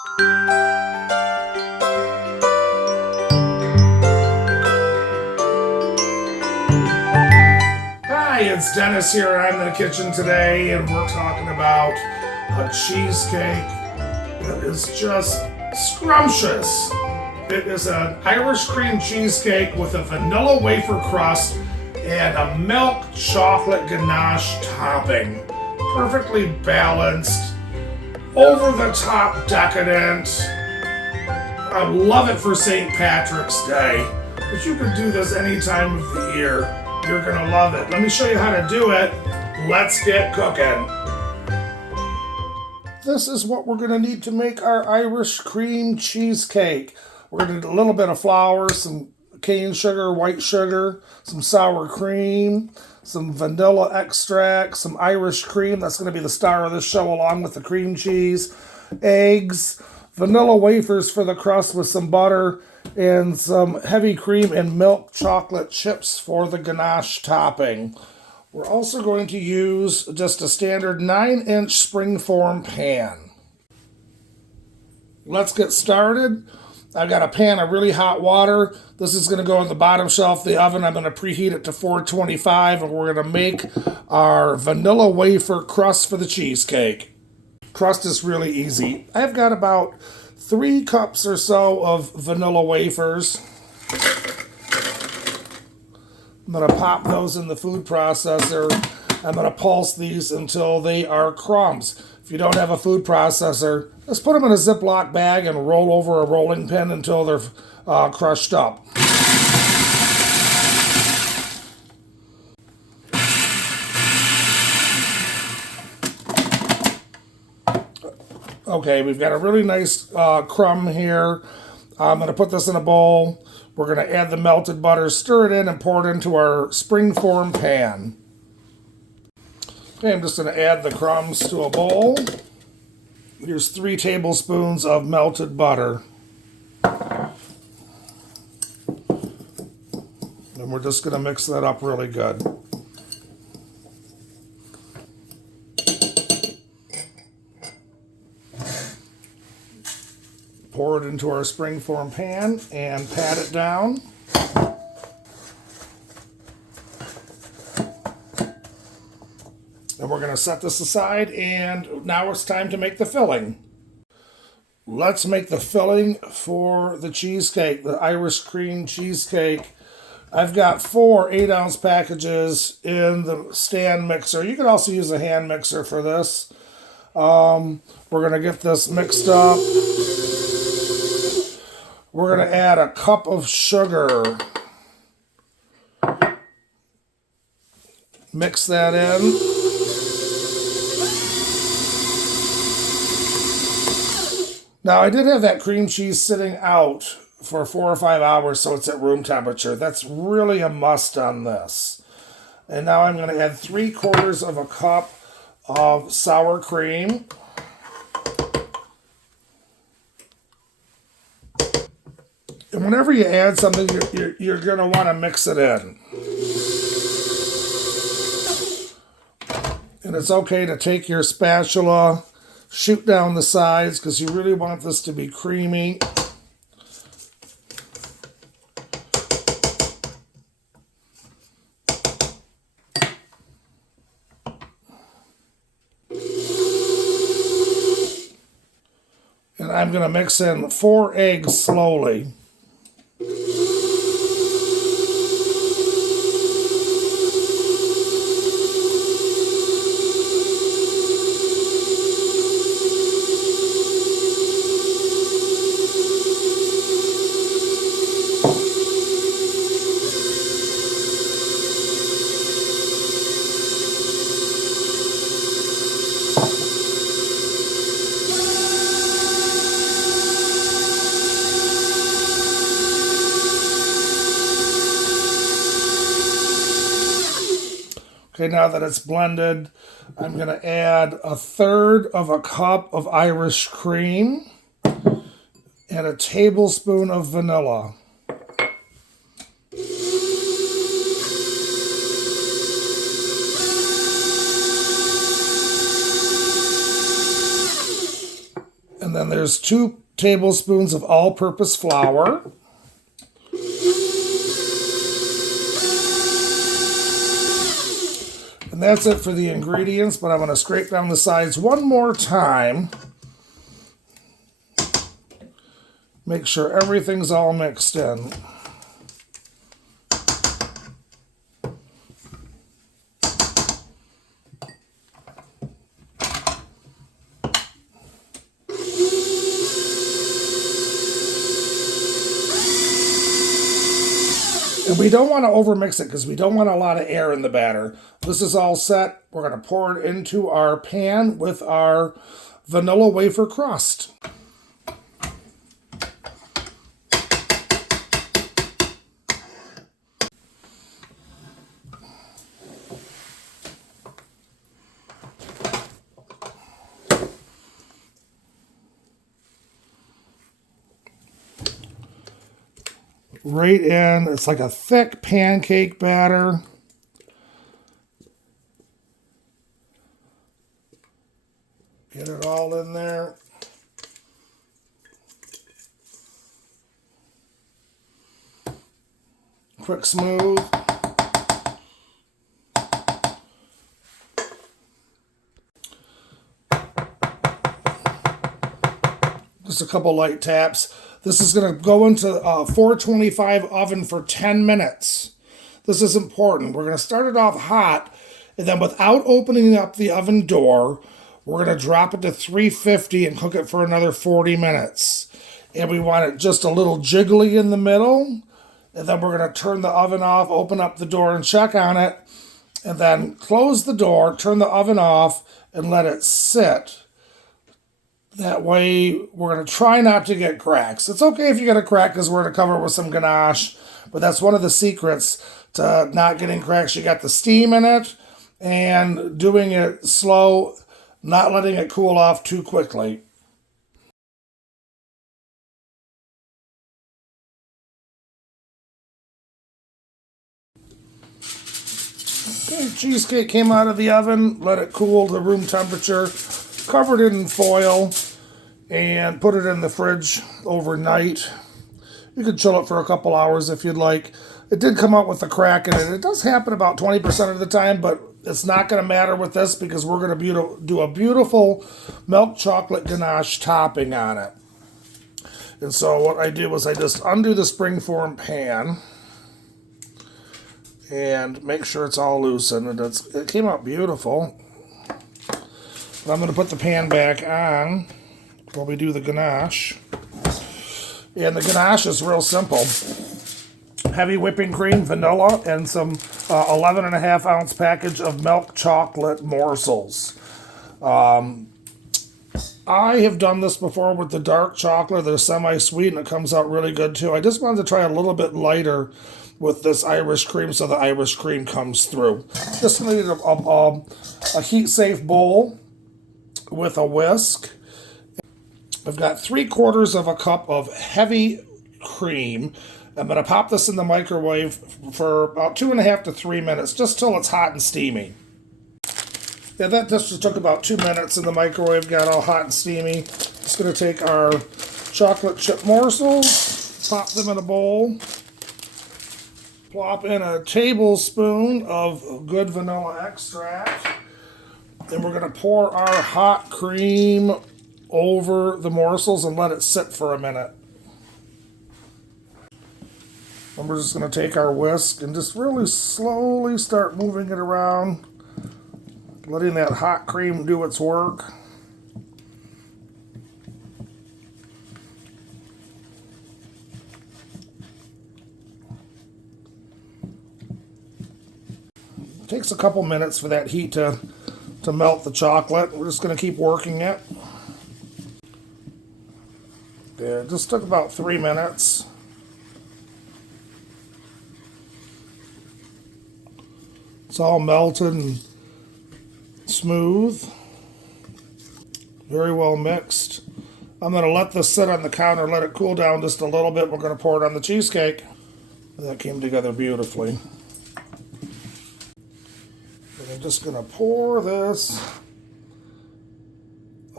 Hi, it's Dennis here. I'm in the kitchen today, and we're talking about a cheesecake that is just scrumptious. It is an Irish cream cheesecake with a vanilla wafer crust and a milk chocolate ganache topping. Perfectly balanced, over the top decadent. I love it for St. Patrick's Day, but you can do this any time of the year. You're gonna love it. Let me show you how to do it. Let's get cooking. This is what we're gonna need to make our Irish cream cheesecake. We're gonna need a little bit of flour, some cane sugar, white sugar, some sour cream, some vanilla extract, some Irish cream. That's gonna be the star of this show along with the cream cheese, eggs, vanilla wafers for the crust with some butter, and some heavy cream and milk chocolate chips for the ganache topping. We're also going to use just a standard 9-inch springform pan. Let's get started. I've got a pan of really hot water. This is going to go on the bottom shelf of the oven. I'm going to preheat it to 425, and we're going to make our vanilla wafer crust for the cheesecake. Crust is really easy. I've got about 3 cups or so of vanilla wafers. I'm going to pop those in the food processor. I'm going to pulse these until they are crumbs. If you don't have a food processor, just put them in a Ziploc bag and roll over a rolling pin until they're crushed up. Okay, we've got a really nice crumb here. I'm going to put this in a bowl. We're going to add the melted butter, stir it in, and pour it into our springform pan. Okay, I'm just going to add the crumbs to a bowl. Here's 3 tablespoons of melted butter. And we're just going to mix that up really good. Pour it into our springform pan and pat it down. And we're going to set this aside, and now it's time to make the filling. Let's make the filling for the cheesecake, the Irish cream cheesecake. I've got 4 8-ounce packages in the stand mixer. You can also use a hand mixer for this. We're going to get this mixed up. We're going to add a cup of sugar. Mix that in. Now, I did have that cream cheese sitting out for 4 or 5 hours, so it's at room temperature. That's really a must on this. And now I'm going to add 3/4 of a cup of sour cream. And whenever you add something, you're going to want to mix it in. And it's okay to take your spatula, shoot down the sides, because you really want this to be creamy. And I'm going to mix in 4 eggs slowly. Okay, now that it's blended, I'm going to add 1/3 of a cup of Irish cream and a tablespoon of vanilla. And And then there's 2 tablespoons of all-purpose flour. And that's it for the ingredients, but I'm going to scrape down the sides one more time. Make sure everything's all mixed in. And we don't want to overmix it because we don't want a lot of air in the batter. This is all set. We're going to pour it into our pan with our vanilla wafer crust. Right in, it's like a thick pancake batter. Get it all in there. Quick smooth. Just a couple light taps. This is going to go into a 425 oven for 10 minutes. This is important. We're going to start it off hot, and then without opening up the oven door, we're going to drop it to 350 and cook it for another 40 minutes. And we want it just a little jiggly in the middle, and then we're going to turn the oven off, open up the door and check on it, and then close the door, turn the oven off, and let it sit. That way, we're going to try not to get cracks. It's okay if you get a crack because we're going to cover it with some ganache, but that's one of the secrets to not getting cracks. You got the steam in it, and doing it slow, not letting it cool off too quickly. Okay, cheesecake came out of the oven, let it cool to room temperature, covered it in foil, and put it in the fridge overnight. You could chill it for a couple hours if you'd like. It did come out with a crack in it. It does happen about 20% of the time, but it's not going to matter with this because we're going to do a beautiful milk chocolate ganache topping on it. And so what I do is I just undo the springform pan and make sure it's all loosened. And it came out beautiful. But I'm going to put the pan back on while we do the ganache. And the ganache is real simple. Heavy whipping cream, vanilla, and some 11.5 ounce package of milk chocolate morsels. I have done this before with the dark chocolate. They're semi-sweet and it comes out really good too. I just wanted to try a little bit lighter with this Irish cream so the Irish cream comes through. Just need a heat-safe bowl with a whisk. I've got 3/4 of a cup of heavy cream. I'm going to pop this in the microwave for about 2.5 to 3 minutes, just till it's hot and steamy. Yeah, that just took about 2 minutes in the microwave, got all hot and steamy. Just going to take our chocolate chip morsels, pop them in a bowl, plop in a tablespoon of good vanilla extract. Then we're going to pour our hot cream over the morsels and let it sit for a minute. And we're just going to take our whisk and just really slowly start moving it around, letting that hot cream do its work. It takes a couple minutes for that heat to melt the chocolate. We're just going to keep working it. There, it just took about 3 minutes. It's all melted and smooth. Very well mixed. I'm going to let this sit on the counter, let it cool down just a little bit. We're going to pour it on the cheesecake. That came together beautifully. And I'm just going to pour this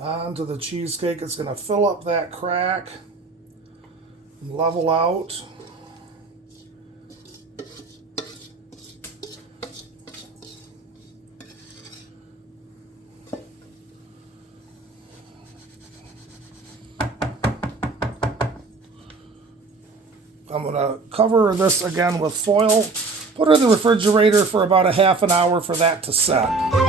onto the cheesecake. It's going to fill up that crack and level out. I'm going to cover this again with foil. Put it in the refrigerator for about a half an hour for that to set.